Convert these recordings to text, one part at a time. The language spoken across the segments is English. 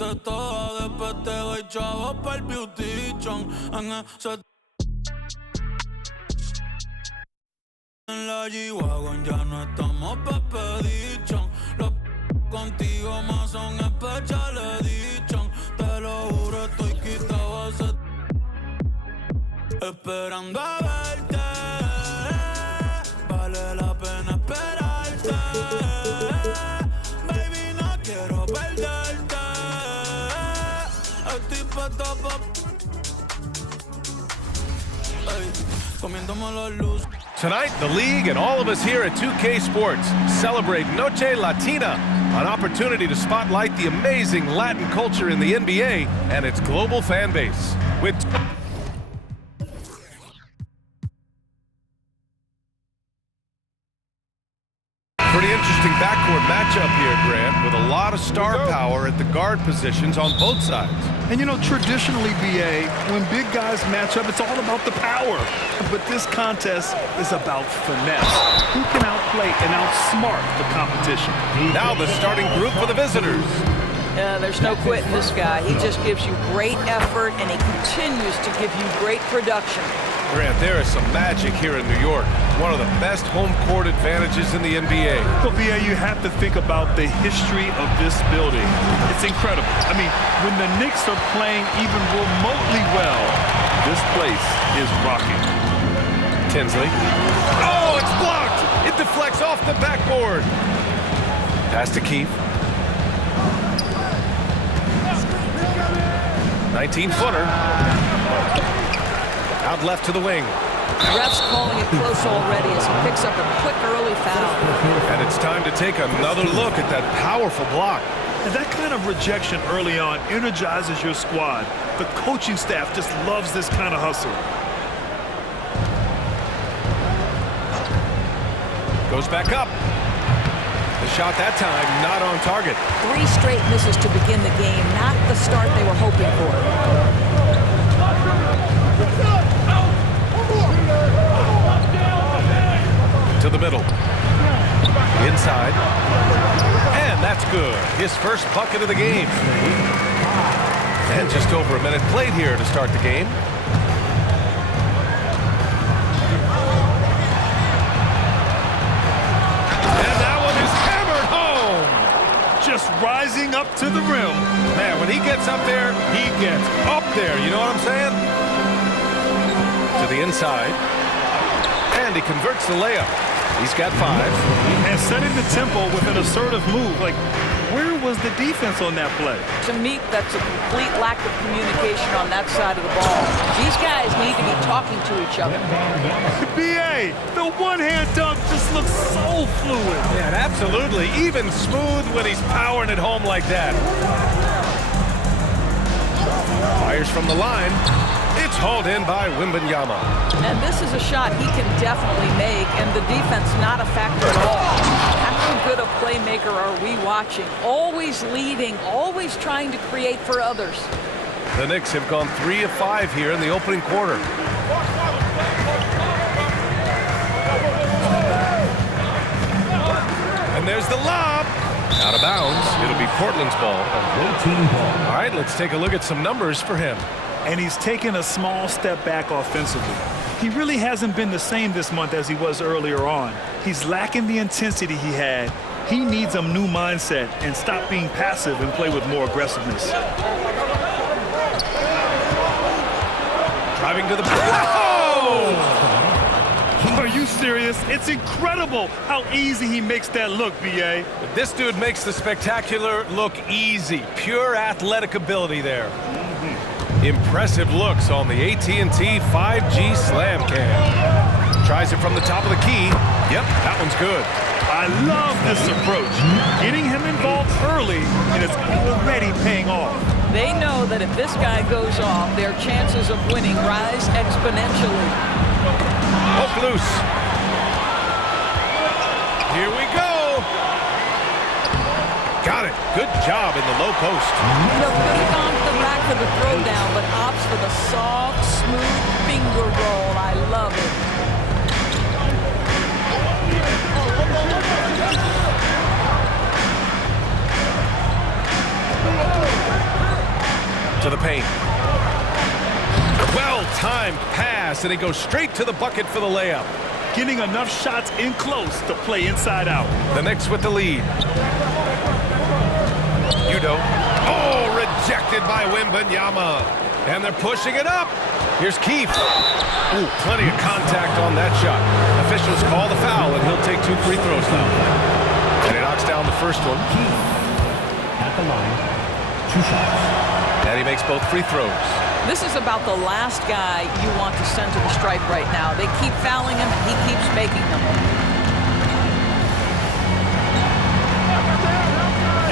comerte toda, después te doy chavo pa'l beauty chon. En la G-Wagon ya no estamos pepedichon. Los contigo más son especiales dichon. Te lo juro, estoy quitado hace esperando a verte. Vale la pena esperarte. Baby, no quiero perderte. Estoy puesto pa' comiéndome la luz. Tonight, the league and all of us here at 2K Sports celebrate Noche Latina, an opportunity to spotlight the amazing Latin culture in the NBA and its global fan base. With pretty interesting backcourt matchup here, Grant, with a lot of star power at the guard positions on both sides. And you know, traditionally, BA, when big guys match up, it's all about the power. But this contest is about finesse. Who can outplay and outsmart the competition? Now the starting group for the visitors. There's no quitting this guy. He just gives you great effort, and he continues to give you great production. Grant, there is some magic here in New York. One of the best home court advantages in the NBA. Well, BA, you have to think about the history of this building. It's incredible. I mean, when the Knicks are playing even remotely well, this place is rocking. Tinsley. Oh, it's blocked! It deflects off the backboard. Pass to Keith. 19-footer. Out left to the wing. The ref's calling it close already as he picks up a quick early foul. And it's time to take another look at that powerful block. And that kind of rejection early on energizes your squad. The coaching staff just loves this kind of hustle. Goes back up. The shot that time not on target. 3 straight misses to begin the game, not the start they were hoping for. To the middle. Inside. And that's good. His first bucket of the game. And just over a minute played here to start the game. And that one is hammered home. Just rising up to the rim. Man, when he gets up there, he gets up there. You know what I'm saying? To the inside. And he converts the layup. He's got 5. And setting the tempo with an assertive move. Like, where was the defense on that play? To me, that's a complete lack of communication on that side of the ball. These guys need to be talking to each other. BA, the one-hand dunk just looks so fluid. Yeah, absolutely. Even smooth when he's powering it home like that. Fires from the line. It's hauled in by Wembanyama. And this is a shot he can definitely make, and the defense not a factor at all. How good a playmaker are we watching? Always leading, always trying to create for others. The Knicks have gone 3 of 5 here in the opening quarter. And there's the lob. Out of bounds. It'll be Portland's ball. All right, let's take a look at some numbers for him. And he's taken a small step back offensively. He really hasn't been the same this month as he was earlier on. He's lacking the intensity he had. He needs a new mindset and stop being passive and play with more aggressiveness. Driving to the... Oh! Are you serious? It's incredible how easy he makes that look, BA. This dude makes the spectacular look easy. Pure athletic ability there. Impressive looks on the AT&T 5G Slam Cam. Tries it from the top of the key. Yep, that one's good. I love this approach. Getting him involved early, and it's already paying off. They know that if this guy goes off, their chances of winning rise exponentially. Hook loose. Here we go. Got it. Good job in the low post. You know, could have gone to the rack for the throwdown, but opts for the soft, smooth finger roll. I love it. To the paint. Well-timed pass, and he goes straight to the bucket for the layup. Getting enough shots in close to play inside out. The Knicks with the lead. Udo. Oh, rejected by Wembanyama. And they're pushing it up. Here's Keefe. Ooh, plenty of contact on that shot. Officials call the foul, and he'll take 2 free throws now. And he knocks down the first one. At the line, 2 shots. And he makes both free throws. This is about the last guy you want to send to the stripe right now. They keep fouling him, and he keeps making them.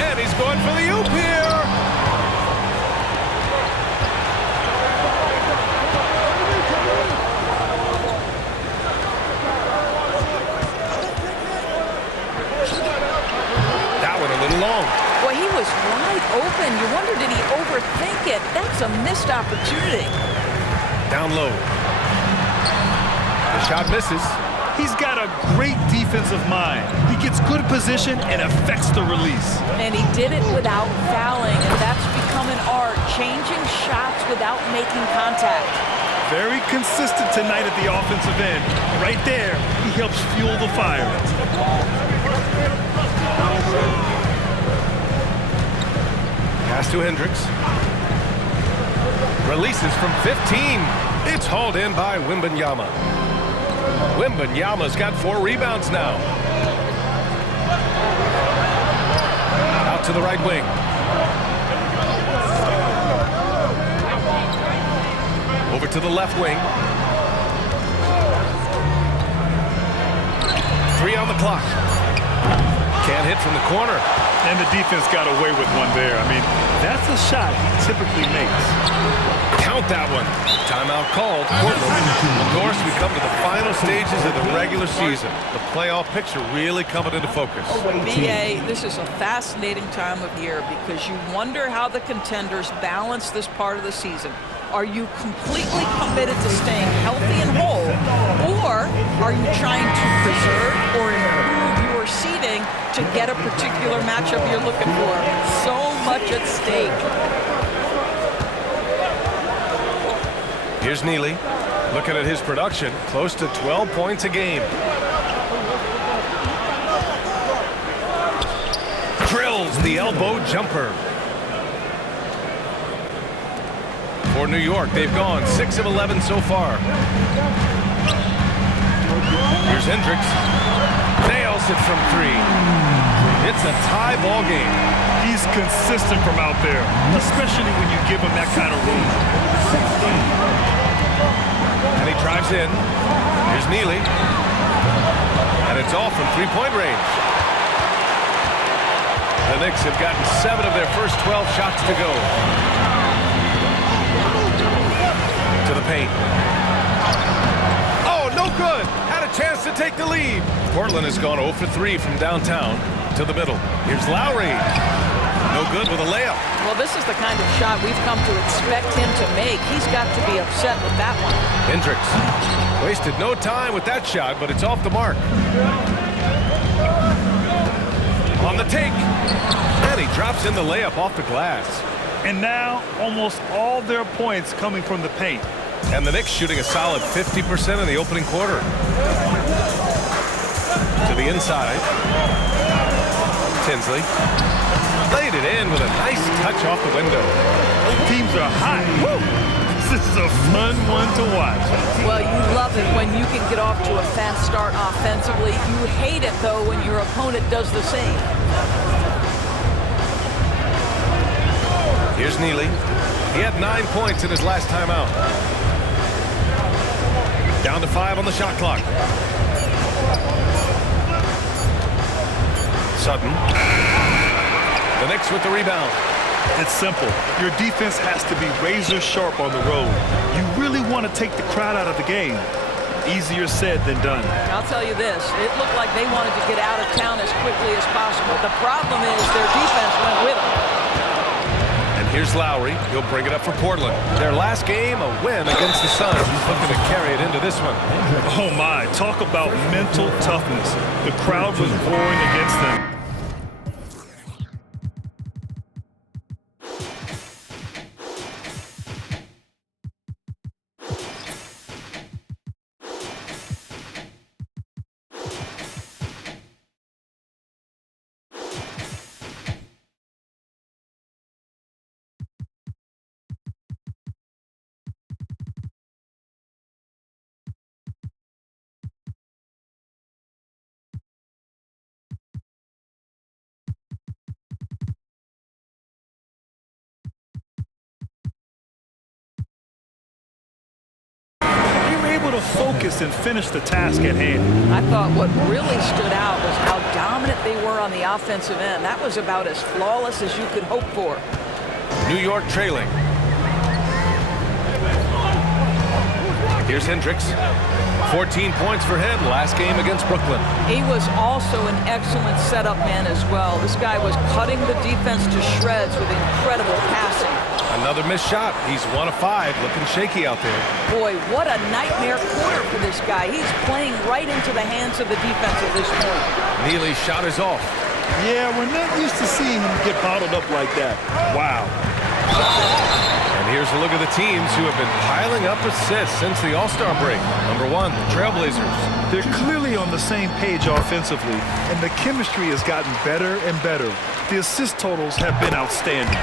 And he's going for the oop here. That one a little long. Boy, he was wide open. You wonder, did he overthink it? That's a missed opportunity. Down low. The shot misses. He's got a great defensive mind. He gets good position and affects the release. And he did it without fouling, and that's become an art, changing shots without making contact. Very consistent tonight at the offensive end. Right there, he helps fuel the fire. Pass to Hendricks. Releases from 15. It's hauled in by Wembanyama. Wembanyama's got 4 rebounds now. Out to the right wing. Over to the left wing. 3 on the clock. Can't hit from the corner. And the defense got away with one there. I mean, that's a shot he typically makes. Count that one. Timeout called. Portland. Of course, we come to the final stages of the regular season. The playoff picture really coming into focus. BA, this is a fascinating time of year because you wonder how the contenders balance this part of the season. Are you completely committed to staying healthy and whole, or are you trying to preserve or improve your seeding to get a particular matchup you're looking for? So much at stake. Here's Neely. Looking at his production, close to 12 points a game. Drills the elbow jumper. For New York, they've gone 6 of 11 so far. Here's Hendricks. Nails it from 3. It's a tie ball game. He's consistent from out there, especially when you give him that kind of room. And he drives in. Here's Neely. And it's all from 3-point range. The Knicks have gotten 7 of their first 12 shots to go. To the paint. Oh, no good. Had a chance to take the lead. Portland has gone 0 for 3 from downtown to the middle. Here's Lowry. No good with a layup. Well, this is the kind of shot we've come to expect him to make. He's got to be upset with that one. Hendricks wasted no time with that shot, but it's off the mark. On the take. And he drops in the layup off the glass. And now, almost all their points coming from the paint. And the Knicks shooting a solid 50% in the opening quarter. To the inside. Tinsley. Laid it in with a nice touch off the window. Both teams are hot. Woo! This is a fun one to watch. Well, you love it when you can get off to a fast start offensively. You hate it, though, when your opponent does the same. Here's Neely. He had 9 points in his last time out. Down to 5 on the shot clock. Sutton. The Knicks with the rebound. It's simple. Your defense has to be razor sharp on the road. You really want to take the crowd out of the game. Easier said than done. I'll tell you this, it looked like they wanted to get out of town as quickly as possible. The problem is their defense went with them. And here's Lowry. He'll bring it up for Portland. Their last game, a win against the Suns. He's looking to carry it into this one. Oh my, talk about mental toughness. The crowd was roaring against them. to focus and finish the task at hand. I thought what really stood out was how dominant they were on the offensive end. That was about as flawless as you could hope for. New York trailing. Here's Hendricks. 14 points for him last game against Brooklyn. He was also an excellent setup man as well. This guy was cutting the defense to shreds with incredible passing. Another missed shot. He's 1 of 5, looking shaky out there. Boy, what a nightmare quarter for this guy. He's playing right into the hands of the defense at this point. Neely's shot is off. Yeah, we're not used to seeing him get bottled up like that. Wow. And here's a look at the teams who have been piling up assists since the All-Star break. Number 1, the Trailblazers. They're clearly on the same page offensively, and the chemistry has gotten better and better. The assist totals have been outstanding.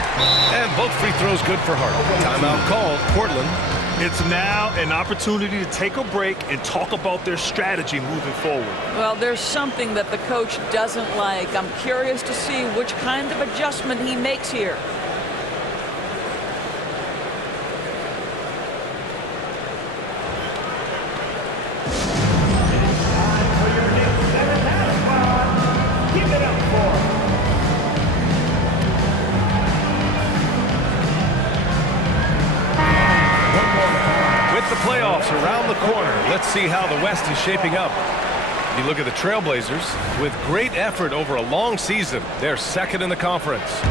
And both free throws good for Hart. Timeout called, Portland. It's now an opportunity to take a break and talk about their strategy moving forward. Well, there's something that the coach doesn't like. I'm curious to see which kind of adjustment he makes here. Playoffs around the corner. Let's see how the West is shaping up. You look at the Trailblazers. With great effort over a long season, they're second in the conference.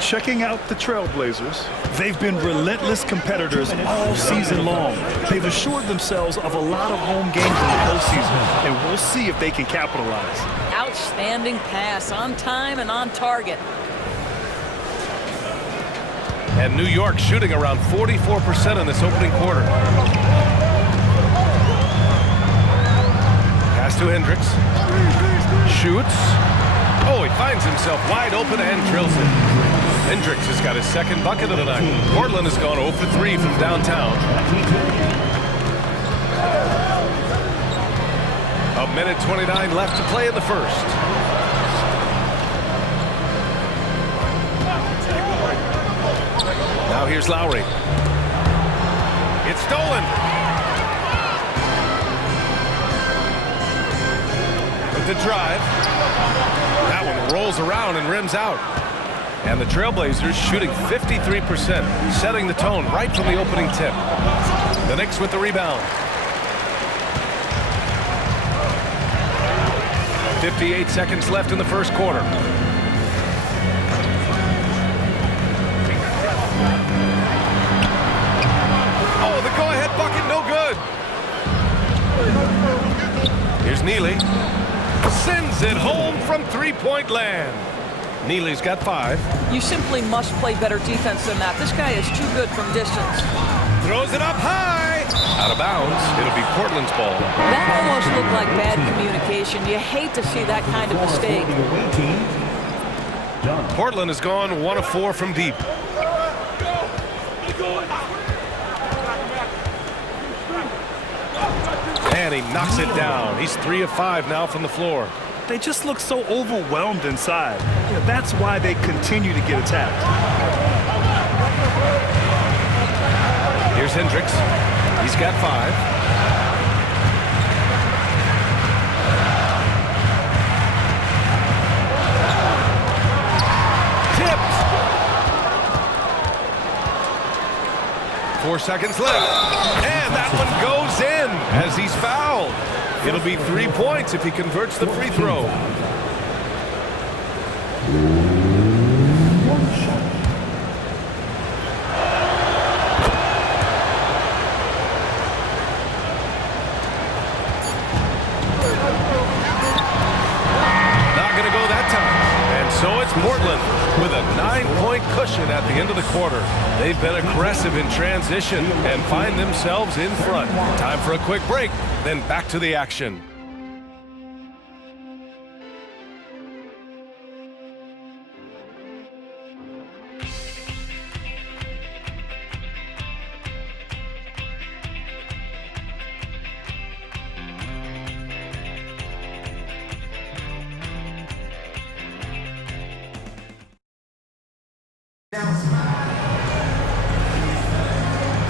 Checking out the Trailblazers, they've been relentless competitors all season long. They've assured themselves of a lot of home games in the postseason, and we'll see if they can capitalize. Outstanding pass, on time and on target. And New York shooting around 44% in this opening quarter. Pass to Hendricks. Shoots. Oh, he finds himself wide open and drills it. Hendricks has got his second bucket of the night. Portland has gone 0 for 3 from downtown. A minute 29 left to play in the first. Now here's Lowry. It's stolen. With the drive. That one rolls around and rims out. And the Trailblazers shooting 53%, setting the tone right from the opening tip. The Knicks with the rebound. 58 seconds left in the first quarter. Oh, the go-ahead bucket, no good. Here's Neely. Sends it home from three-point land. Neely's got 5. You simply must play better defense than that. This guy is too good from distance. Throws it up high. Out of bounds. It'll be Portland's ball. That almost looked like bad communication. You hate to see that kind of mistake. Portland has gone 1 of 4 from deep. And he knocks it down. He's 3 of 5 now from the floor. They just look so overwhelmed inside. You know, that's why they continue to get attacked. Here's Hendricks. He's got 5. Tipped. 4 seconds left. And that one goes in as he's fouled. It'll be 3 points if he converts the free throw. Not going to go that time. And so it's Portland with a 9-point cushion at the end of the quarter. They've been aggressive in transition and find themselves in front. Time for a quick break, then back to the action.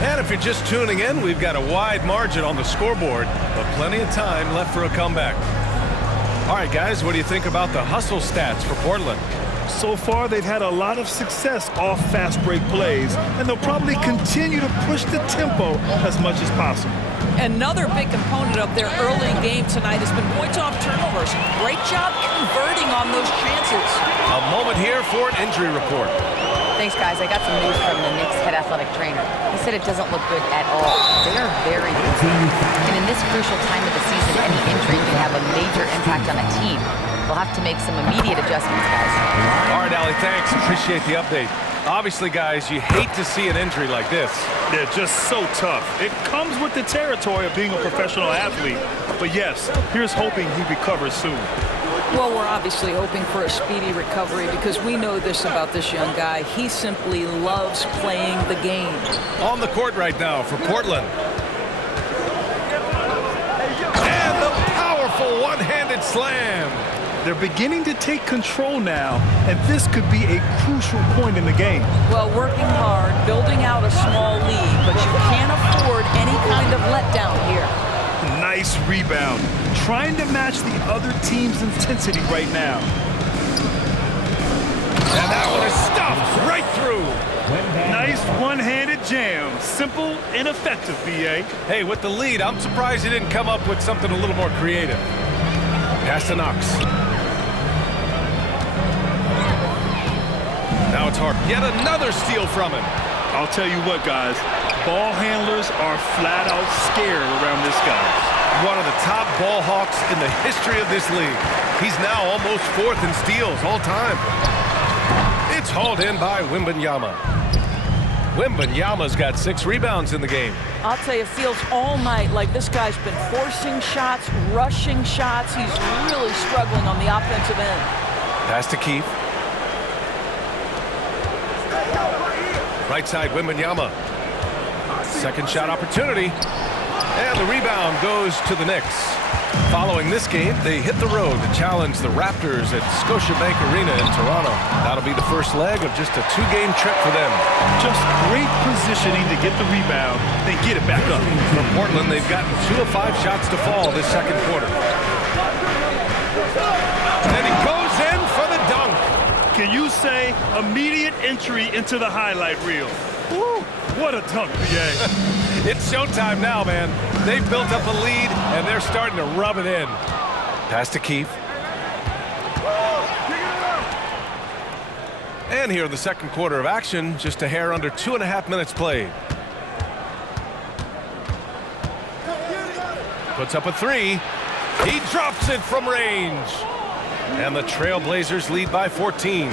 And a if you're just tuning in, we've got a wide margin on the scoreboard, but plenty of time left for a comeback. All right, guys, what do you think about the hustle stats for Portland? So far, they've had a lot of success off fast break plays, and they'll probably continue to push the tempo as much as possible. Another big component of their early game tonight has been points off turnovers. Great job converting on those chances. A moment here for an injury report. Thanks, guys. I got some news from the Knicks head athletic trainer. He said it doesn't look good at all. They are very concerned. And in this crucial time of the season, any injury can have a major impact on a team. They'll have to make some immediate adjustments, guys. All right, Allie, thanks. Appreciate the update. Obviously, guys, you hate to see an injury like this. They're just so tough. It comes with the territory of being a professional athlete. But yes, here's hoping he recovers soon. Well, we're obviously hoping for a speedy recovery because we know this about this young guy. He simply loves playing the game. On the court right now for Portland. And the powerful one-handed slam. They're beginning to take control now, and this could be a crucial point in the game. Well, working hard, building out a small lead, but you can't afford any kind of letdown here. Nice rebound. Trying to match the other team's intensity right now. And that one is stuffed right through. Nice one-handed jam. Simple and effective, B.A. Hey, with the lead, I'm surprised he didn't come up with something a little more creative. Pass to Knox. Now it's hard. Yet another steal from him. I'll tell you what, guys. Ball handlers are flat out scared around this guy. One of the top ball hawks in the history of this league. He's now almost fourth in steals all time. It's hauled in by Wembanyama. Wembanyama's got 6 rebounds in the game. I'll tell you, it feels all night like this guy's been forcing shots, rushing shots. He's really struggling on the offensive end. Pass to Keith. Right side, Wembanyama. Second shot opportunity. And the rebound goes to the Knicks. Following this game, they hit the road to challenge the Raptors at Scotiabank Arena in Toronto. That'll be the first leg of just a 2-game trip for them. Just great positioning to get the rebound, then get it back up. For Portland, they've gotten 2 of 5 shots to fall this second quarter. And he goes in for the dunk. Can you say immediate entry into the highlight reel? Woo, what a dunk, B.A. It's showtime now, man. They've built up a lead, and they're starting to rub it in. Pass to Keith. And here in the second quarter of action, just a hair under 2.5 minutes played. Puts up a 3. He drops it from range. And the Trailblazers lead by 14.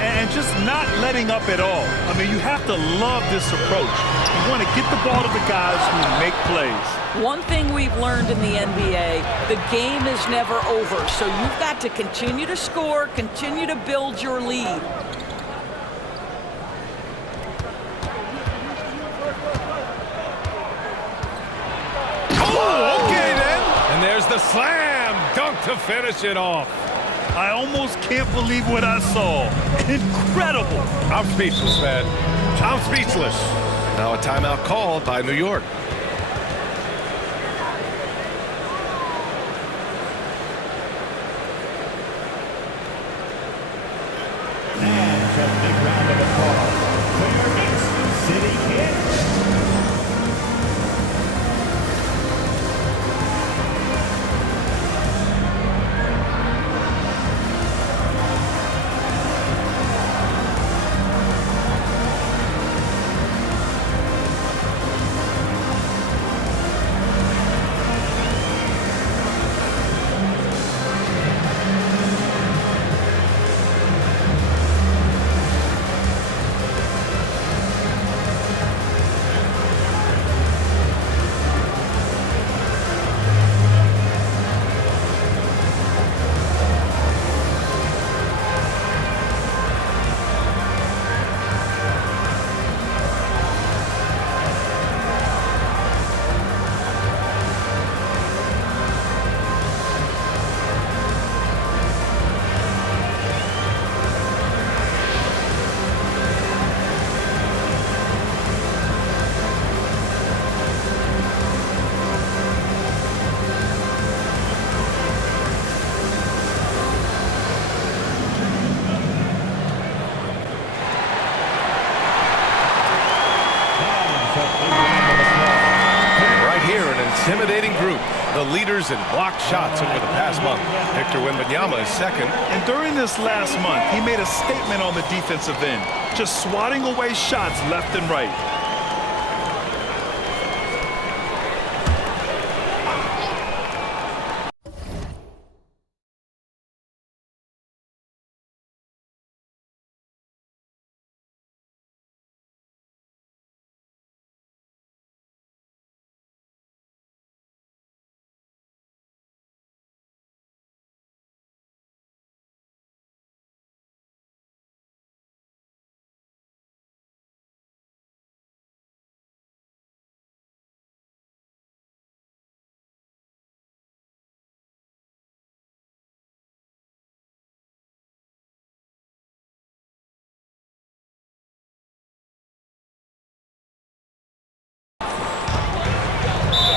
And just not letting up at all. I mean, you have to love this approach. You want to get the ball to the guys who make plays. One thing we've learned in the NBA, the game is never over. So you've got to continue to score, continue to build your lead. Oh, okay then. And there's the slam dunk to finish it off. I almost can't believe what I saw. Incredible. I'm speechless, man. I'm speechless. Now a timeout called by New York. And a big round of applause for your Knicks City Kings. intimidating group, the leaders in blocked shots over the past month. Victor Wembanyama is second. And during this last month, he made a statement on the defensive end, just swatting away shots left and right.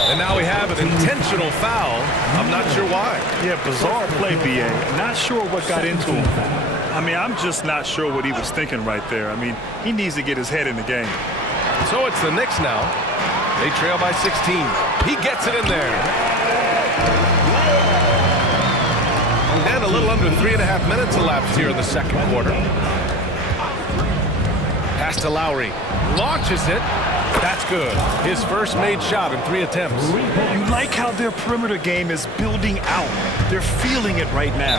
And now we have an intentional foul. I'm not sure why. Yeah, bizarre play, B.A. Not sure what got into him. I mean, I'm just not sure what he was thinking right there. I mean, he needs to get his head in the game. So it's the Knicks now. They trail by 16. He gets it in there. And a little under 3.5 minutes elapsed here in the second quarter. Pass to Lowry. Launches it. That's good. His first made shot in 3 attempts. You like how their perimeter game is building out. They're feeling it right now.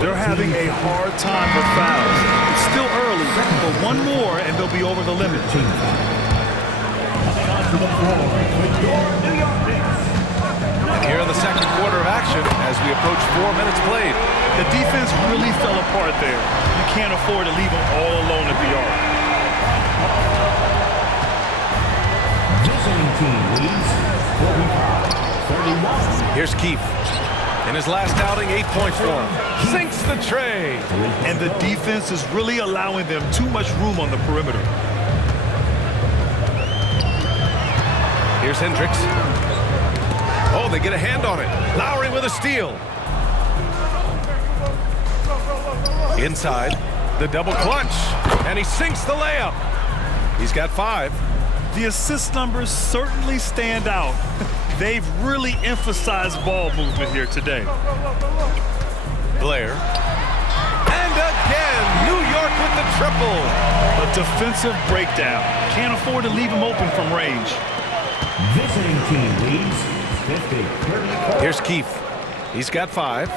They're having a hard time with fouls. It's still early, but one more and they'll be over the limit. And here in the second quarter of action as we approach 4 minutes played. The defense really fell apart there. You can't afford to leave them all alone at the arc. Here's Keith. In his last outing, 8 points for him. Sinks the tray. And the defense is really allowing them too much room on the perimeter. Here's Hendricks. Oh, they get a hand on it. Lowry with a steal. Inside, the double clutch. And he sinks the layup. He's got 5. The assist numbers certainly stand out. They've really emphasized ball movement here today. Blair. And again, New York with the triple. A defensive breakdown. Can't afford to leave him open from range. Visiting team leads 50-34. Here's Keith. He's got 5.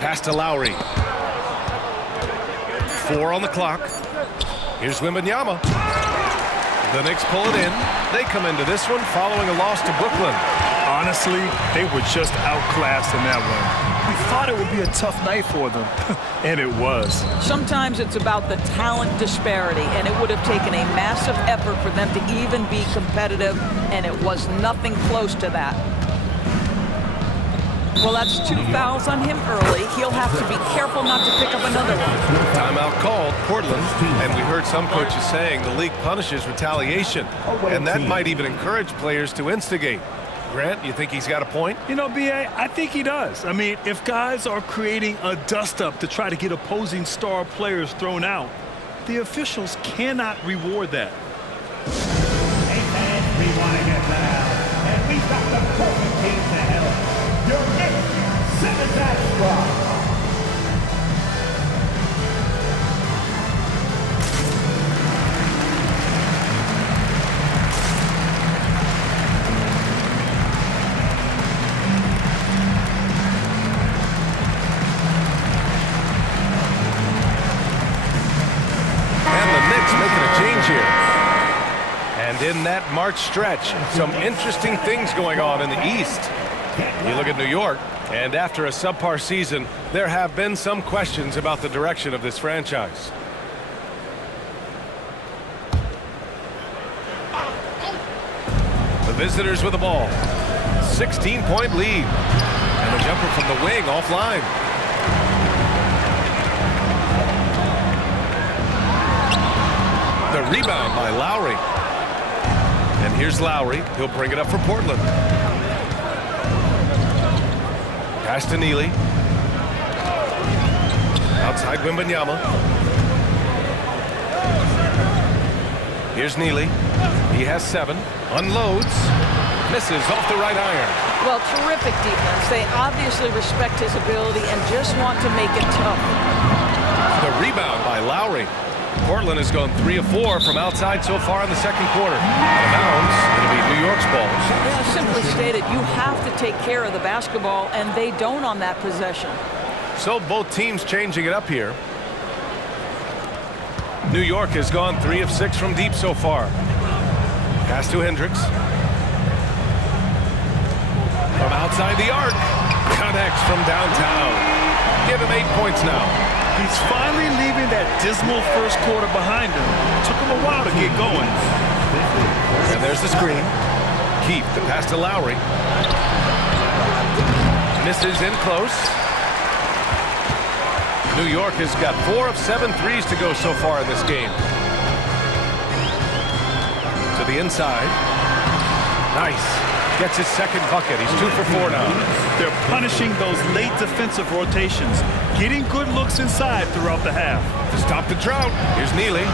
Pass to Lowry. 4 on the clock. Here's Wembanyama. The Knicks pull it in. They come into this one following a loss to Brooklyn. Honestly, they were just outclassed in that one. We thought it would be a tough night for them, and it was. Sometimes it's about the talent disparity, and it would have taken a massive effort for them to even be competitive, and it was nothing close to that. Well, that's 2 fouls on him early. He'll have to be careful not to pick up another one. Timeout called, Portland. And we heard some coaches saying the league punishes retaliation. And that might even encourage players to instigate. Grant, you think he's got a point? You know, B.A., I think he does. I mean, if guys are creating a dust-up to try to get opposing star players thrown out, the officials cannot reward that. And we want to get down. And we've got the perfect team to help. Your Knicks, Synthetic Rock. And in that March stretch, some interesting things going on in the East. You look at New York, and after a subpar season, there have been some questions about the direction of this franchise. The visitors with the ball. 16-point lead. And a jumper from the wing offline. The rebound by Lowry. And here's Lowry. He'll bring it up for Portland. Pass to Neely. Outside Wembanyama. Here's Neely. He has 7. Unloads. Misses off the right iron. Well, terrific defense. They obviously respect his ability and just want to make it tough. The rebound by Lowry. Portland has gone 3 of 4 from outside so far in the second quarter. Out of bounds, it'll be New York's ball. Yeah, simply stated, you have to take care of the basketball, and they don't on that possession. So both teams changing it up here. New York has gone 3 of 6 from deep so far. Pass to Hendricks. From outside the arc. Connects from downtown. Give him 8 points now. He's finally leaving that dismal first quarter behind him. Took him a while to get going. And there's the screen. Keith, the pass to Lowry. Misses in close. New York has got 4 of 7 threes to go so far in this game. To the inside. Nice. Gets his second bucket. He's 2 for 4 now. They're punishing those late defensive rotations, getting good looks inside throughout the half. To stop the drought, here's Neely.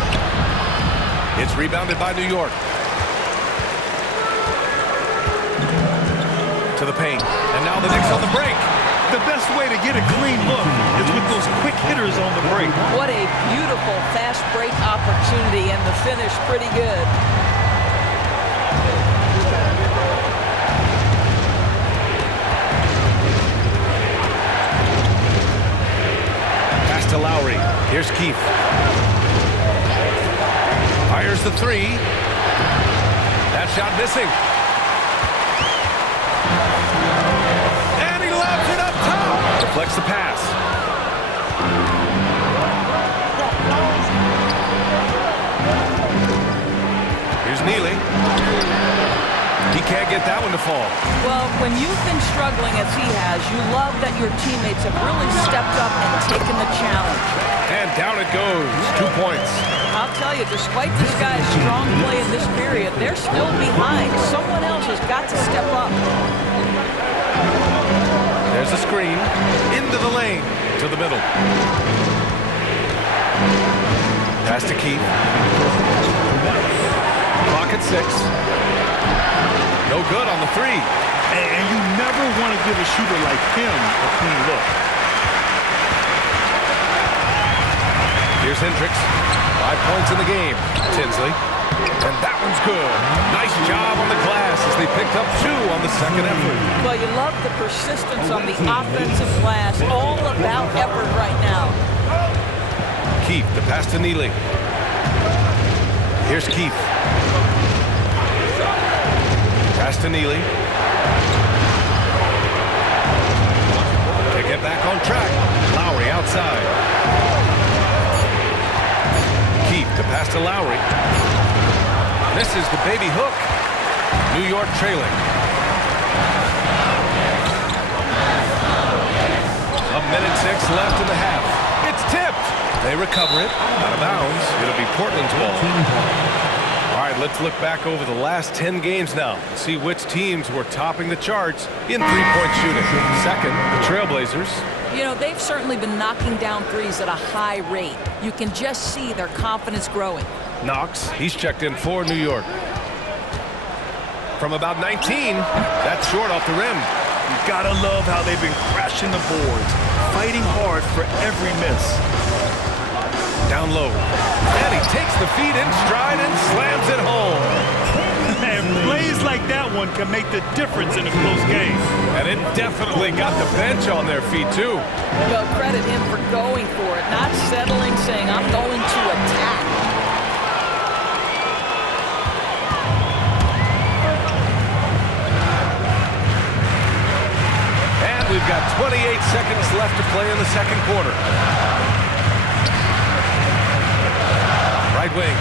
It's rebounded by New York. To the paint. And now the Knicks on the break. The best way to get a clean look is with those quick hitters on the break. What a beautiful fast break opportunity, and the finish pretty good. To Lowry. Here's Keith. Fires the 3. That shot missing. And he lobs it up top. Deflects the pass. Here's Neely. He can't get that one to fall. Well, when you've been struggling as he has, you love that your teammates have really stepped up and taken the challenge. And down it goes. 2 points. I'll tell you, despite this guy's strong play in this period, they're still behind. Someone else has got to step up. There's a screen. Into the lane. To the middle. Pass to Keith. Clock at 6. No good on the 3. And you never want to give a shooter like him a clean look. Here's Hendricks. 5 points in the game. Tinsley. And that one's good. Nice job on the glass as they picked up 2 on the second effort. Well, you love the persistence on the offensive glass. All about effort right now. Keith, the pass to Neely. Here's Keith. Pass to Neely. To get back on track. Lowry outside. Keith, the pass to Lowry. Misses the baby hook. New York trailing. A minute 6 left in the half. It's tipped. They recover it. Out of bounds. It'll be Portland's ball. All right, let's look back over the last 10 games now and see which teams were topping the charts in three-point shooting. Second, the Trailblazers. You know, they've certainly been knocking down threes at a high rate. You can just see their confidence growing. Knox, he's checked in for New York. From about 19, that's short off the rim. You gotta love how they've been crashing the boards, fighting hard for every miss. Down low. And he takes the feed in stride and slams it home. And plays like that one can make the difference in a close game. And it definitely got the bench on their feet, too. Well, credit him for going for it, not settling, saying, I'm going to attack. And we've got 28 seconds left to play in the second quarter. Right wing.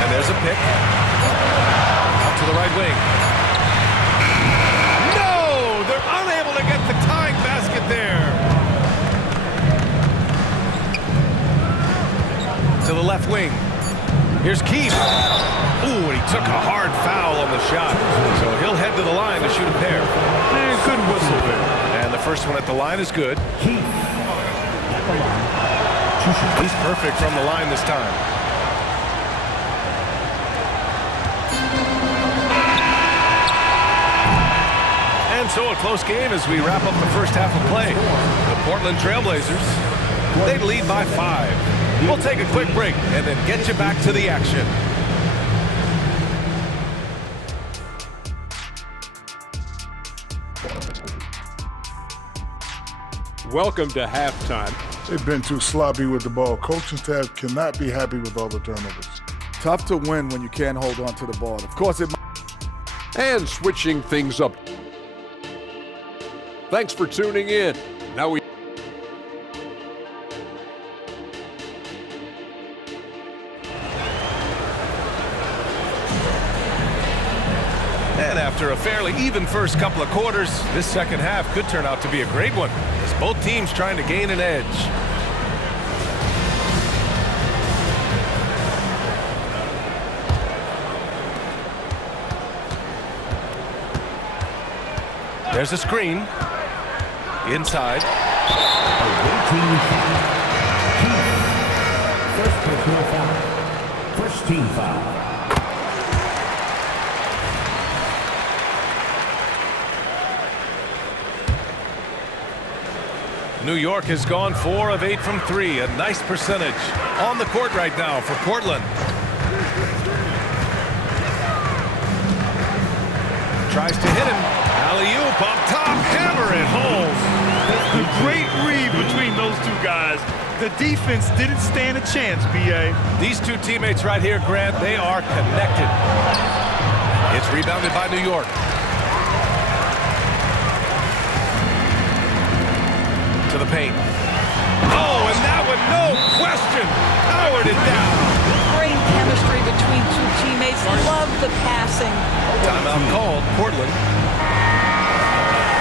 And there's a pick. Out to the right wing. No! They're unable to get the tying basket there. To the left wing. Here's Keith. Ooh, and he took a hard foul on the shot. So he'll head to the line to shoot a pair. And good whistle there. And the First one at the line is good. Keith at the line. 2 shots. He's perfect from the line this time. And so a close game as we wrap up the first half of play. The Portland Trailblazers, they lead by 5. We'll take a quick break and then get you back to the action. Welcome to halftime. They've been too sloppy with the ball. Coaching staff cannot be happy with all the turnovers. Tough to win when you can't hold on to the ball. Of course, it. And switching things up. Thanks for tuning in. Now we. And after a fairly even first couple of quarters, this second half could turn out to be a great one, as both teams trying to gain an edge. There's a screen. Inside. First personal foul. First team foul. New York has gone 4 of 8 from 3, a nice percentage. On the court right now for Portland. Tries to hit him. Alley-oop up top, hammer it home. A great read between those two guys. The defense didn't stand a chance, B.A. These two teammates right here, Grant, they are connected. It's rebounded by New York. To the paint. Oh, and that one, no question, powered it down. Great chemistry between two teammates. Love the passing. Timeout called, Portland.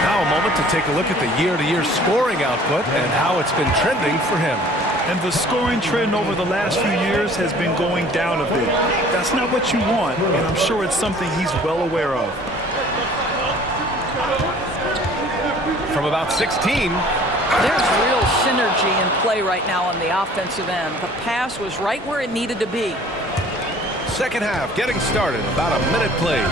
Now a moment to take a look at the year-to-year scoring output and how it's been trending for him. And the scoring trend over the last few years has been going down a bit. That's not what you want, and I'm sure it's something he's well aware of. From about 16, There's real synergy in play right now on the offensive end. The pass was right where it needed to be. second half getting started, about a minute played.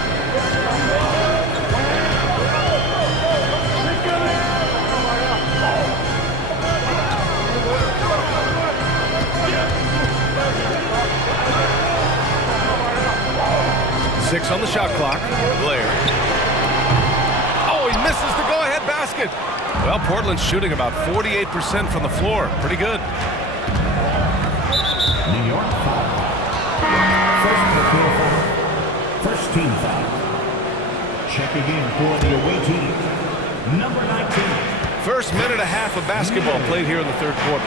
Six on the shot clock. Blair. Oh, he misses the go-ahead basket. Well, Portland's shooting about 48% from the floor. Pretty good. New York foul. First team foul. Checking in for the away team, number 19. First minute and a half of basketball played here in the third quarter.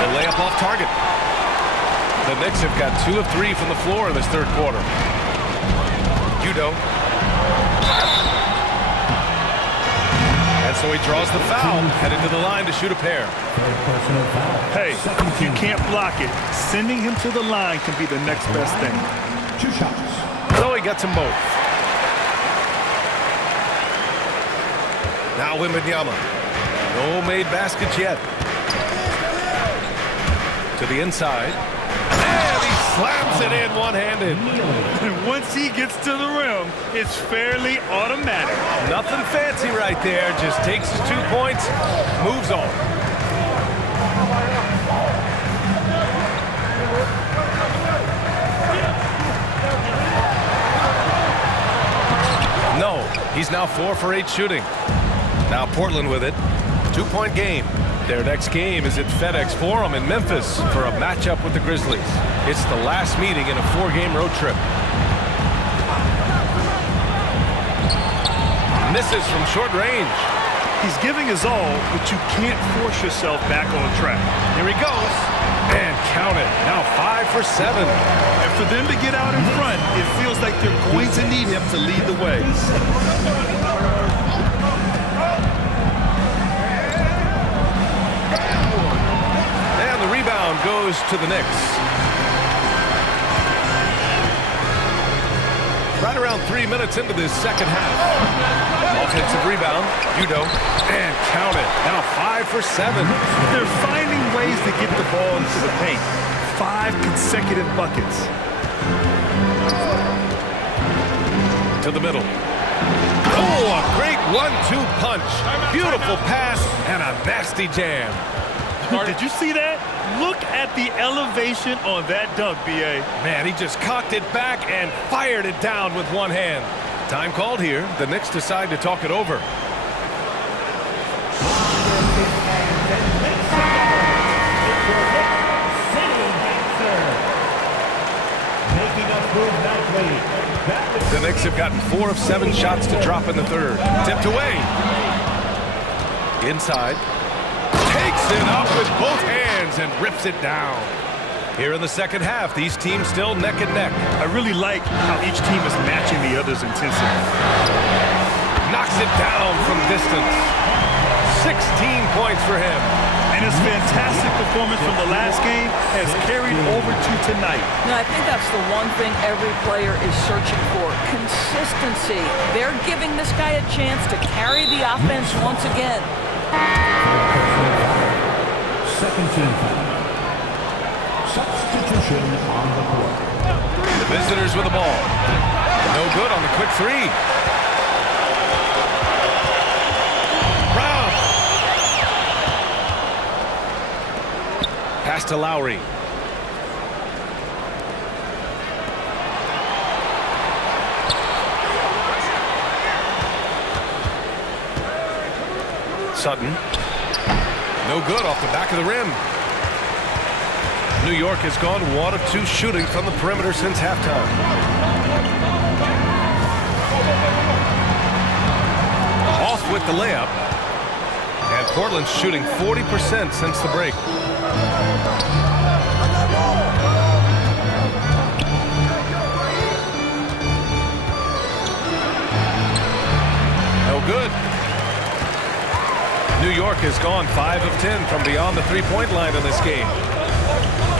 The layup off target. The Knicks have got 2 of 3 from the floor in this third quarter. Udo. And so he draws the foul, headed to the line to shoot a pair. Hey, if you can't block it, sending him to the line can be the next best thing. 2 shots. So he gets them both. Now Wembanyama. No made baskets yet. To the inside. And he slams it in one-handed. And once he gets to the rim, it's fairly automatic. Nothing fancy right there. Just takes his 2 points, moves on. No, he's now 4 for 8 shooting. Now Portland with it. 2-point game. Their next game is at FedEx Forum in Memphis for a matchup with the Grizzlies. It's the last meeting in a 4-game road trip. Misses from short range. He's giving his all, but you can't force yourself back on track. Here he goes. And count it. Now 5 for 7. And for them to get out in front, it feels like they're going to need him to lead the way. And the rebound goes to the Knicks. Right around 3 minutes into this second half. Offensive rebound, Udoh, and count it. Now 5 for 7. They're finding ways to get the ball into the paint. 5 consecutive buckets. To the middle. Oh, a great 1-2 punch. Beautiful pass and a nasty jam. Did you see that? Look at the elevation on that dunk, B.A. Man, he just cocked it back and fired it down with one hand. Time called here. The Knicks decide to talk it over. The Knicks have gotten 4 of 7 shots to drop in the third. Tipped away. Inside. Takes it up with both hands and rips it down. Here in the second half, these teams still neck and neck. I really like how each team is matching the other's intensity. Knocks it down from distance. 16 points for him. And his fantastic performance from the last game has carried over to tonight. Now, I think that's the one thing every player is searching for, consistency. They're giving this guy a chance to carry the offense once again. Second team foul. Substitution on the court. The visitors with the ball. No good on the quick three. Brown. Pass to Lowry. Sutton. No good off the back of the rim. New York has gone 1 of 2 shooting from the perimeter since halftime. Off with the layup. And Portland's shooting 40% since the break. No good. New York has gone 5 of 10 from beyond the three-point line in this game.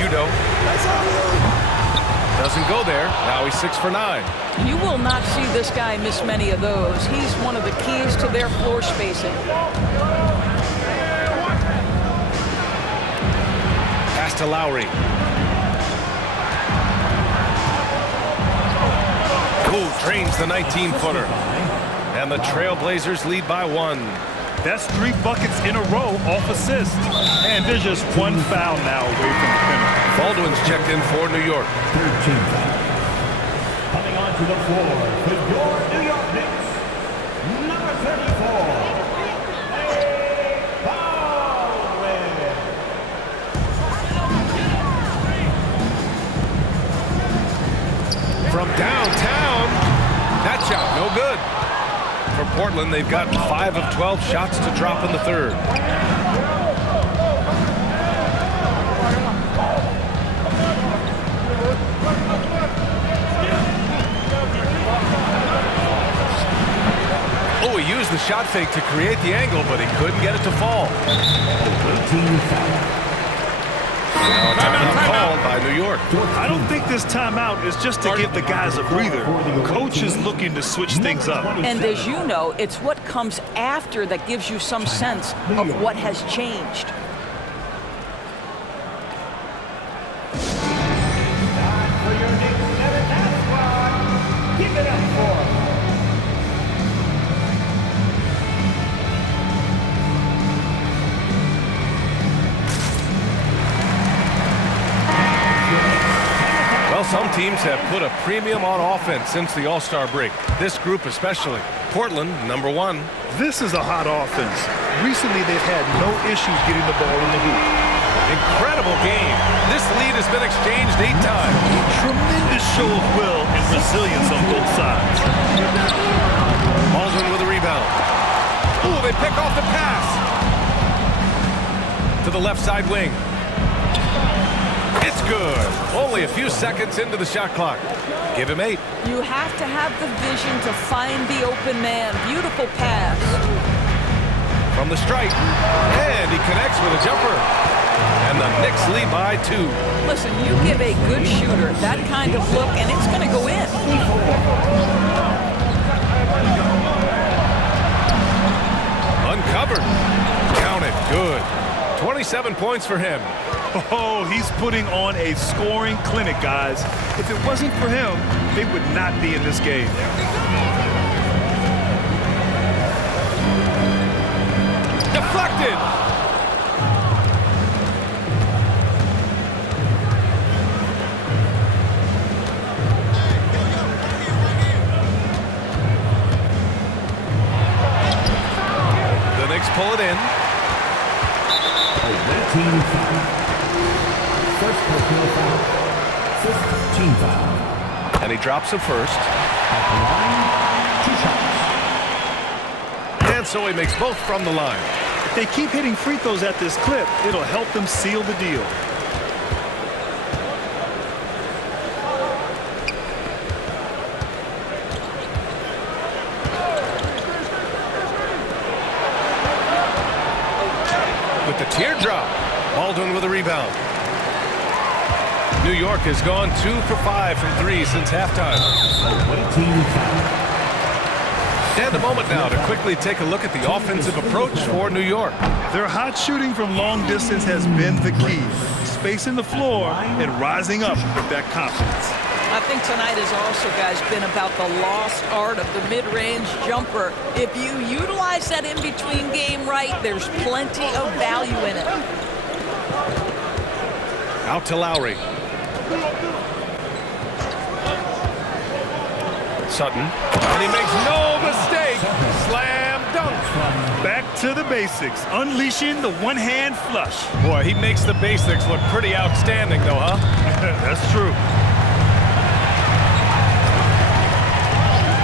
Udoh doesn't go there. Now he's 6 for 9. You will not see this guy miss many of those. He's one of the keys to their floor spacing. Pass to Lowry. Cool drains the 19-footer. And the Trailblazers lead by 1. That's 3 buckets in a row off assists. And there's just 1 foul now away from the penalty. Baldwin's checked in for New York. Third team foul. Coming onto the floor with your New York Knicks, number 34, Baldwin. From downtown, that shot no good. For Portland, they've gotten 5 of 12 shots to drop in the third. Oh, he used the shot fake to create the angle, but he couldn't get it to fall. Now a timeout called by New York. I don't think this timeout is just to give the guys a breather. Coach is looking to switch things up. And as you know, it's what comes after that gives you some sense of what has changed. For your Knicks, give it up for Well, some teams have put a premium on offense since the All-Star break. This group especially. Portland, number 1. This is a hot offense. Recently, they've had no issues getting the ball in the hoop. Incredible game. This lead has been exchanged 8 times. Tremendous show of will and resilience on both sides. Baldwin with a rebound. Ooh, they pick off the pass. To the left side wing. It's good. Only a few seconds into the shot clock. Give him 8. You have to have the vision to find the open man. Beautiful pass. From the stripe. And he connects with a jumper. And the Knicks lead by 2. Listen, you give a good shooter that kind of look, and it's going to go in. 7 points for him. Oh, he's putting on a scoring clinic, guys. If it wasn't for him, they would not be in this game. Deflected. The Knicks pull it in. Team foul. First personal foul. Fifth team foul. And he drops it first. At the line, 2 shots. And so he makes both from the line. If they keep hitting free throws at this clip, it'll help them seal the deal. With the teardrop, Baldwin with a rebound. New York has gone 2 for 5 from 3 since halftime. Team foul. And a moment now to quickly take a look at the offensive approach for New York. Their hot shooting from long distance has been the key. Spacing the floor and rising up with that confidence. I think tonight has also, guys, been about the lost art of the mid-range jumper. If you utilize that in-between game right, there's plenty of value in it. Out to Lowry. Sutton. And he makes no mistake. Slam dunk. Back to the basics. Unleashing the one-hand flush. Boy, he makes the basics look pretty outstanding, though, huh? That's true.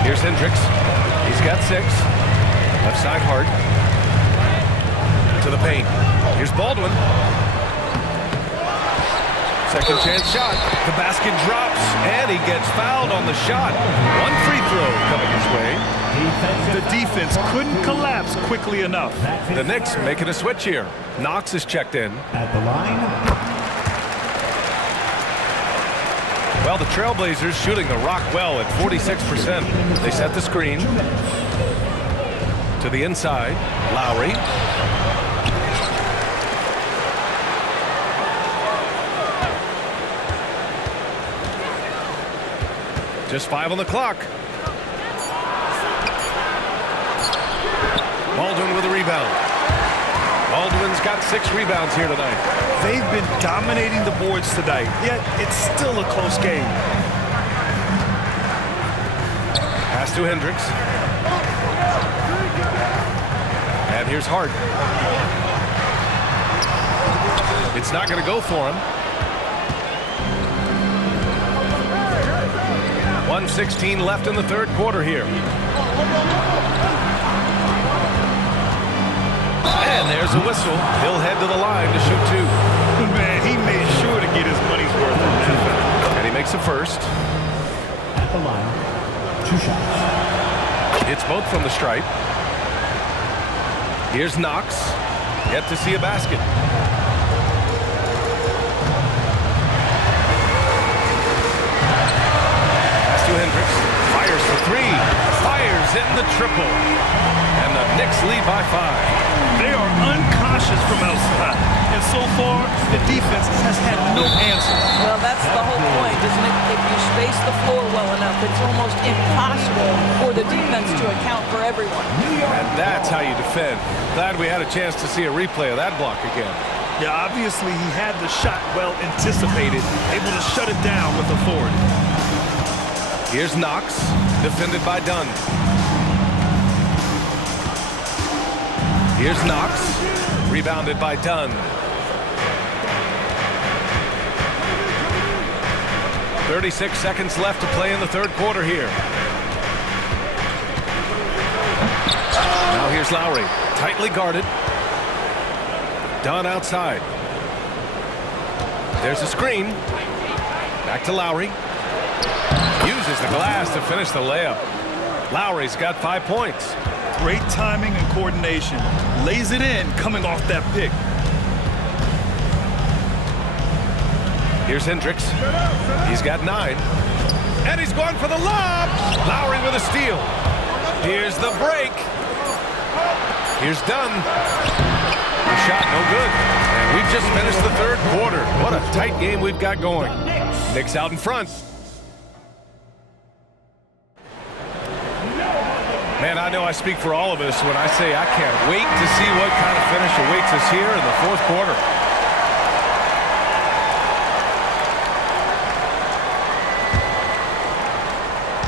Here's Hendricks. He's got 6. Left side hard. To the paint. Here's Baldwin. Second chance shot. The basket drops, and he gets fouled on the shot. 1 free throw coming his way. The defense couldn't collapse quickly enough. The Knicks making a switch here. Knox is checked in. At the line. Well, the Trailblazers shooting the rock well at 46%. They set the screen. To the inside. Lowry. Just 5 on the clock. Baldwin with a rebound. Baldwin's got 6 rebounds here tonight. They've been dominating the boards tonight, yet it's still a close game. Pass to Hendricks. And here's Hart. It's not going to go for him. 1:16 left in the third quarter here. And there's a whistle. He'll head to the line to shoot 2. Man, he made sure to get his money's worth on that. And he makes a first. At the line. 2 shots. It's both from the stripe. Here's Knox. Yet to see a basket. Pass to Hendricks. Fires for 3. Fires in the triple. And the Knicks lead by 5. They are unconscious from outside. And so far, the defense has had no answer. Well, that's the whole point, isn't it? If you space the floor well enough, it's almost impossible for the defense to account for everyone. And that's how you defend. Glad we had a chance to see a replay of that block again. Yeah, obviously he had the shot well anticipated, able to shut it down with authority. Here's Knox, defended by Dunn. Here's Knox, rebounded by Dunn. 36 seconds left to play in the third quarter here. Now here's Lowry, tightly guarded. Dunn outside. There's a screen. Back to Lowry. Uses the glass to finish the layup. Lowry's got 5 points. Great timing and coordination. Lays it in coming off that pick. Here's Hendricks. He's got 9. And he's going for the lob. Lowry with a steal. Here's the break. Here's Dunn. The shot no good. And We've just finished the third quarter. What a tight game we've got going. Knicks out in front. Man, I know I speak for all of us when I say I can't wait to see what kind of finish awaits us here in the fourth quarter.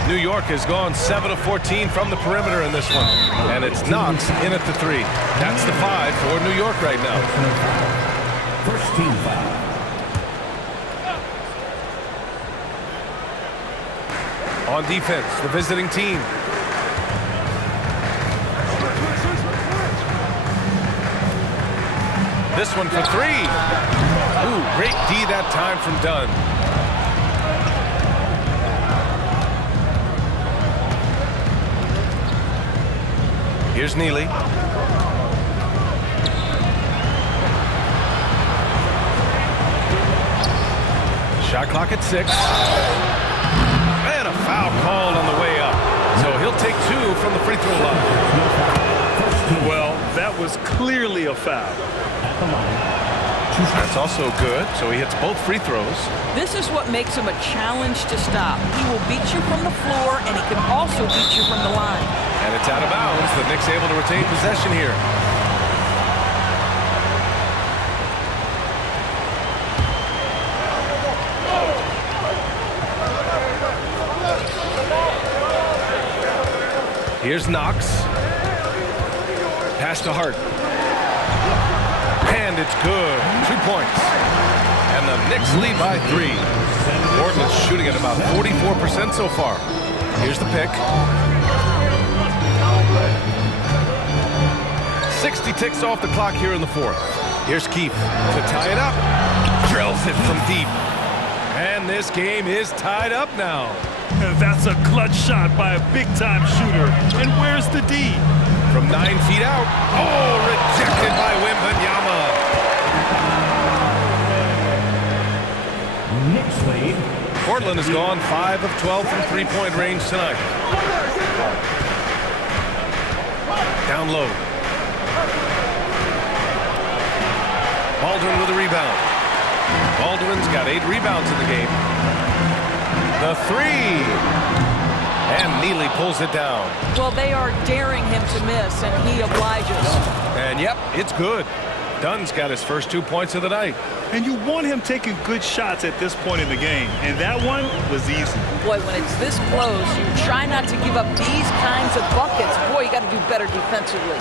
New York has gone 7 of 14 from the perimeter in this one. And it's Knox in at the 3. That's the 5 for New York right now. First team foul. On defense, the visiting team. This one for 3. Ooh, great D that time from Dunn. Here's Neely. Shot clock at 6. And a foul called on the way up. So he'll take 2 from the free throw line. Well, that was clearly a foul. That's also good, so he hits both free throws. This is what makes him a challenge to stop. He will beat you from the floor, and he can also beat you from the line. And it's out of bounds. The Knicks able to retain possession here. Here's Knox. Pass to Hart. And it's good. 2 points. And the Knicks lead by 3. Portland's shooting at about 44% so far. Here's the pick. 60 ticks off the clock here in the fourth. Here's Keith to tie it up. Drills it from deep. And this game is tied up now. That's a clutch shot by a big-time shooter. And where's the D? From 9 feet out. Oh, rejected by Wembanyama. Knicks lead. Portland has gone 5 of 12 from three-point range tonight. Down low. Baldwin with a rebound. Baldwin's got 8 rebounds in the game. The 3. And Neely pulls it down. Well, they are daring him to miss, and he obliges. And yep, it's good. Dunn's got his first 2 points of the night. And you want him taking good shots at this point in the game. And that one was easy. Boy, when it's this close, you try not to give up these kinds of buckets. Boy, you got to do better defensively.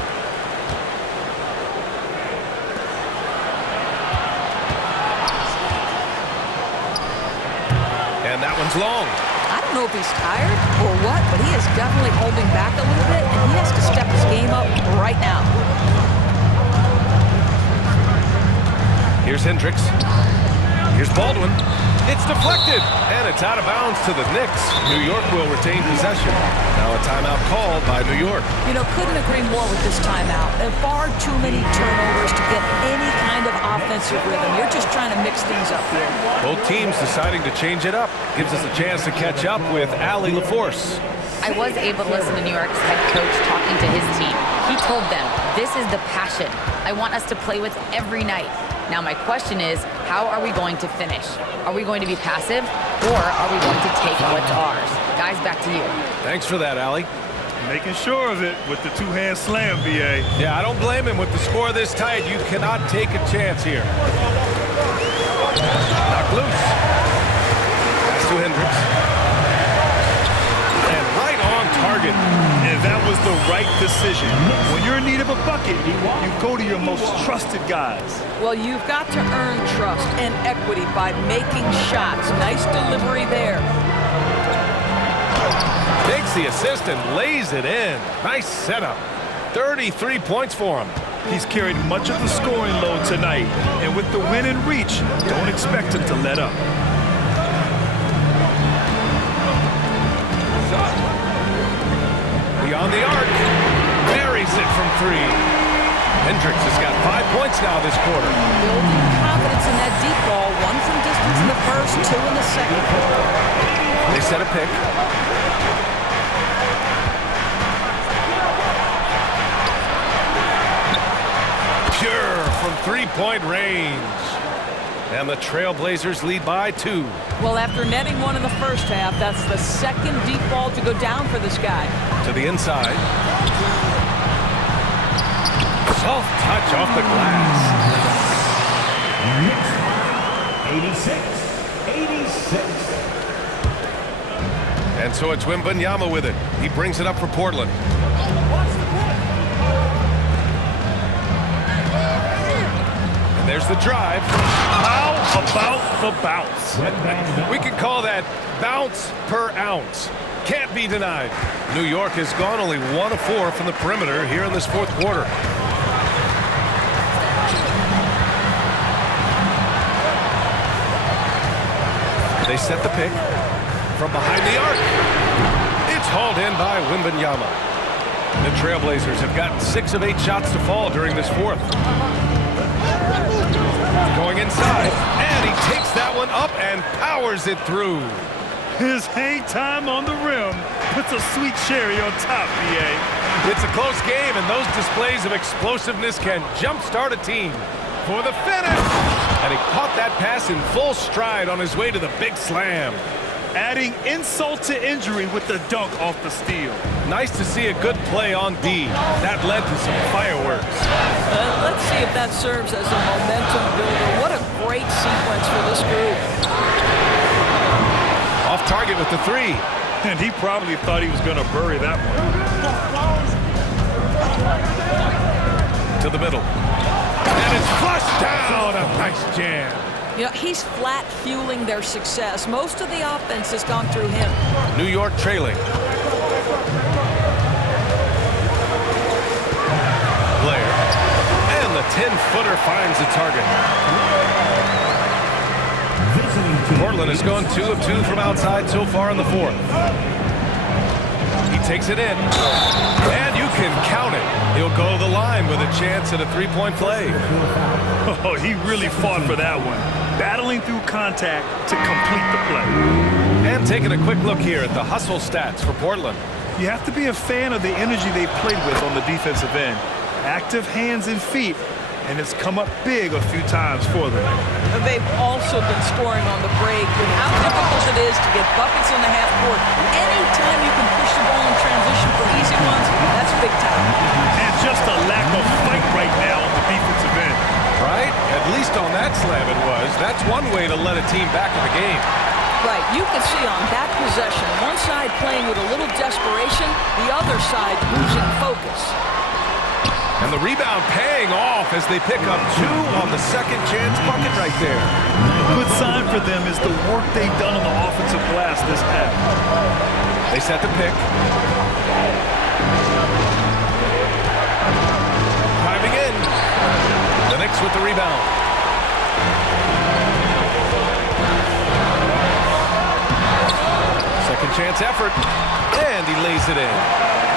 And that one's long. I don't know if he's tired or what, but he is definitely holding back a little bit, and he has to step his game up right now. Here's Hendricks. Here's Baldwin. It's deflected, and it's out of bounds to the Knicks. New York will retain possession. Now a timeout called by New York. You know, couldn't agree more with this timeout. There are far too many turnovers to get any kind of offensive rhythm. You're just trying to mix things up here. Both teams deciding to change it up. Gives us a chance to catch up with Allie LaForce. I was able to listen to New York's head coach talking to his team. He told them, this is the passion I want us to play with every night. Now my question is, how are we going to finish? Are we going to be passive, or are we going to take what's ours? Guys, back to you. Thanks for that, Allie. Making sure of it with the two-hand slam, B.A. Yeah, I don't blame him. With the score this tight, you cannot take a chance here. Knocked loose. Pass to Hendricks. And right on target. And that was the right decision. When you're in need of a bucket, you go to your most trusted guys. Well, you've got to earn trust and equity by making shots. Nice delivery there. Takes the assist and lays it in. Nice setup. 33 points for him. He's carried much of the scoring load tonight. And with the win in reach, don't expect him to let up. Beyond the arc. Buries it from 3. Hendricks has got 5 points now this quarter. Building confidence in that deep ball. 1 from distance in the first, 2 in the second. They set a pick. Pure from from three-point range. And the Trailblazers lead by 2. Well, after netting one in the first half, that's the second deep ball to go down for this guy. To the inside. Soft touch off the glass. 86. And so it's Wembanyama with it. He brings it up for Portland. And there's the drive. How about the bounce? We could call that bounce per ounce. Can't be denied. New York has gone only 1 of 4 from the perimeter here in this fourth quarter. They set the pick from behind the arc. It's hauled in by Wembanyama. The Trailblazers have gotten 6 of 8 shots to fall during this fourth. Going inside, and he takes that one up and powers it through. His hang time on the rim puts a sweet cherry on top, B.A. It's a close game, and those displays of explosiveness can jumpstart a team. For the finish! And he caught that pass in full stride on his way to the big slam. Adding insult to injury with the dunk off the steal. Nice to see a good play on D. That led to some fireworks. Let's see if that serves as a momentum builder. What a great sequence for this group. Off target with the 3. And he probably thought he was going to bury that one. To the middle. And it's flushed down. A nice jam. You know, he's flat fueling their success. Most of the offense has gone through him. New York trailing. Blair. And the 10-footer finds the target. Portland has gone 2 of 2 from outside so far in the fourth. He takes it in. And you can count it. He'll go to the line with a chance at a 3-point play. Oh, he really fought for that one. Battling through contact to complete the play. And taking a quick look here at the hustle stats for Portland. You have to be a fan of the energy they've played with on the defensive end. Active hands and feet, and it's come up big a few times for them. They've also been scoring on the break. With how difficult it is to get buckets in the half court, anytime you can push the ball in transition for easy ones, that's big time. And just a lack of fight right now on the defensive end. Right? At least on that slam it was. That's one way to let a team back in the game. Right, you can see on that possession, one side playing with a little desperation, the other side losing focus. And the rebound paying off as they pick up 2 on the second chance bucket right there. Good sign for them is the work they've done on the offensive glass this half. They set the pick. Driving in. The Knicks with the rebound. Second chance effort. And he lays it in.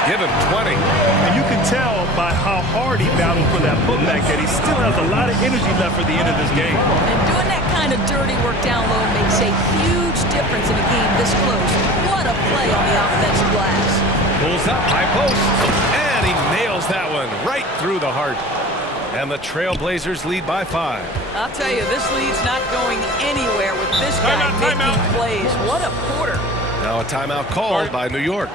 Give him 20. And you can tell by how hard he battled for that putback that he still has a lot of energy left for the end of this game. And doing that kind of dirty work down low makes a huge difference in a game this close. What a play on the offensive glass. Pulls up, high post, and he nails that one right through the heart. And the Trailblazers lead by 5. I'll tell you, this lead's not going anywhere with this guy making plays. What a quarter. Now a timeout called by New York.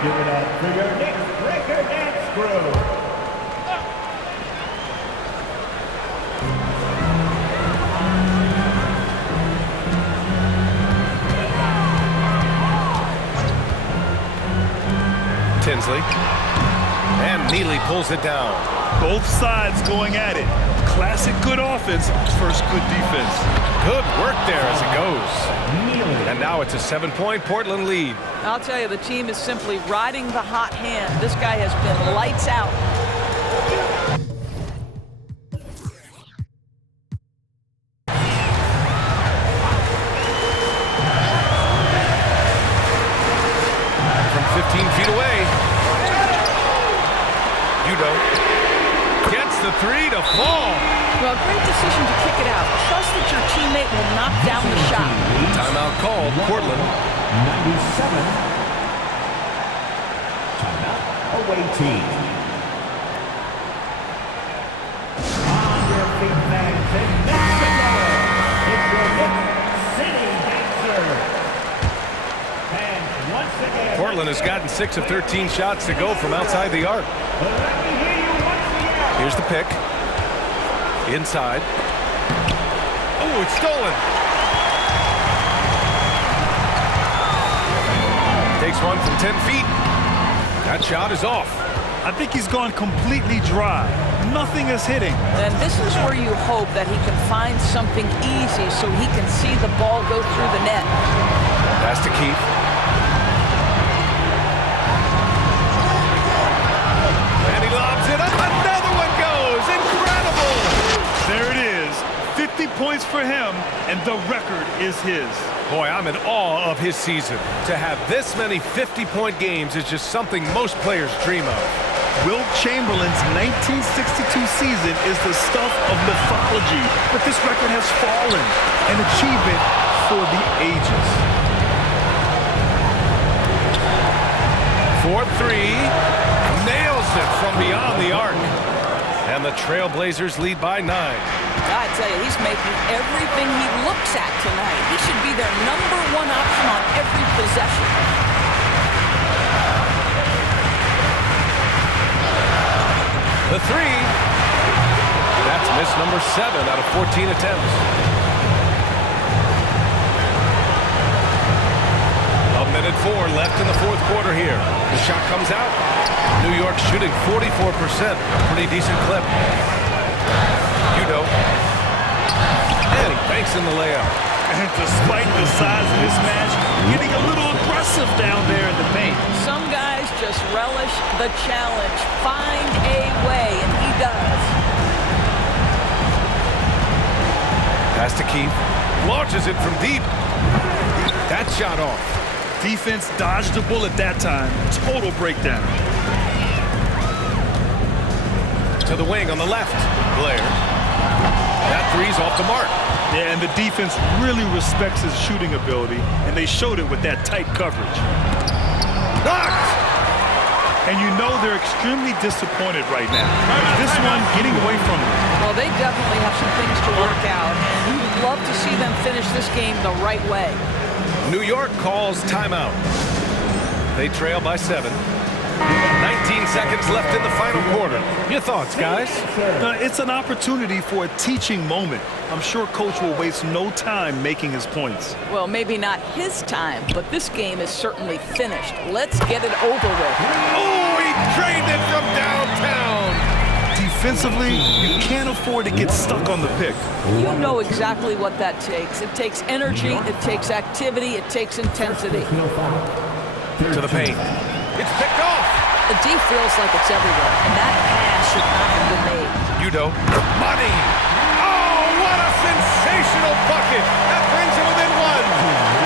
Give it up for your Knicks Breaker Dance Crew. Tinsley. And Neely pulls it down. Both sides going at it. Classic good offense, first good defense. Good work there as it goes. And now it's a 7-point Portland lead. I'll tell you, the team is simply riding the hot hand. This guy has been lights out. From 15 feet away. Udo gets the the three to fall. Well, great decision to kick it out. Trust that your teammate will knock down the shot. Timeout called, Portland. 97. Timeout, away team. On your feet, fans, and that's another. It's your Knicks City Dancer. And once again, Portland has gotten 6 of 13 shots to go from outside the arc. let me hear you once again. Here's the pick. Inside. Oh, it's stolen. Takes one from 10 feet. That shot is off. I think he's gone completely dry. Nothing is hitting. And this is where you hope that he can find something easy so he can see the ball go through the net. Pass to Keith. And he lobs it up. Another one goes. Incredible. There it is. 50 points for him, and the record is his. Boy, I'm in awe of his season. To have this many 50-point games is just something most players dream of. Wilt Chamberlain's 1962 season is the stuff of mythology, but this record has fallen, an achievement for the ages. 4-3, nails it from beyond the arc. And the Trailblazers lead by 9. I tell you, he's making everything he looks at tonight. He should be their #1 option on every possession. The three. That's miss number 7 out of 14 attempts. A minute 4 left in the fourth quarter here. The shot comes out. New York shooting 44%. Pretty decent clip. Udo. And he banks in the layup. And despite the size of this match, getting a little aggressive down there in the paint. Some guys just relish the challenge. Find a way, and he does. Pass to Keith. Launches it from deep. That shot off. Defense dodged a bullet that time. Total breakdown. To the wing on the left. Blair. That three's off the mark. Yeah, and the defense really respects his shooting ability, and they showed it with that tight coverage. Knocked! And you know they're extremely disappointed right now. This one getting away from them. Well, they definitely have some things to work out, and you'd love to see them finish this game the right way. New York calls timeout. They trail by 7. 19 seconds left in the final quarter. Your thoughts, guys? It's an opportunity for a teaching moment. I'm sure Coach will waste no time making his points. Well, maybe not his time, but this game is certainly finished. Let's get it over with. Oh, he drained it from downtown. Defensively, you can't afford to get stuck on the pick. You know exactly what that takes. It takes energy, it takes activity, it takes intensity. To the paint. It's picked off. The D feels like it's everywhere, and that pass should not have been made. Udo. Money. Oh, what a sensational bucket. That brings him within 1.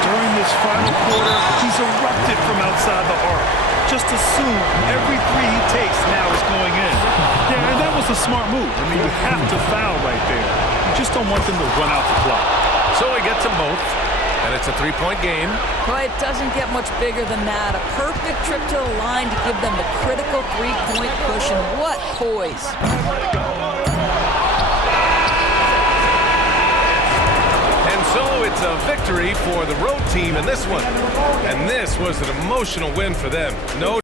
During this final quarter, he's erupted from outside the arc. Just assume every three he takes now is going in. Yeah, and that was a smart move. I mean, you have to foul right there. You just don't want them to run out the clock. So he gets them both, and it's a 3-point game. Well, it doesn't get much bigger than that. A perfect trip to the line to give them the critical 3-point push, and what poise. And so it's a victory for the road team in this one. And this was an emotional win for them. No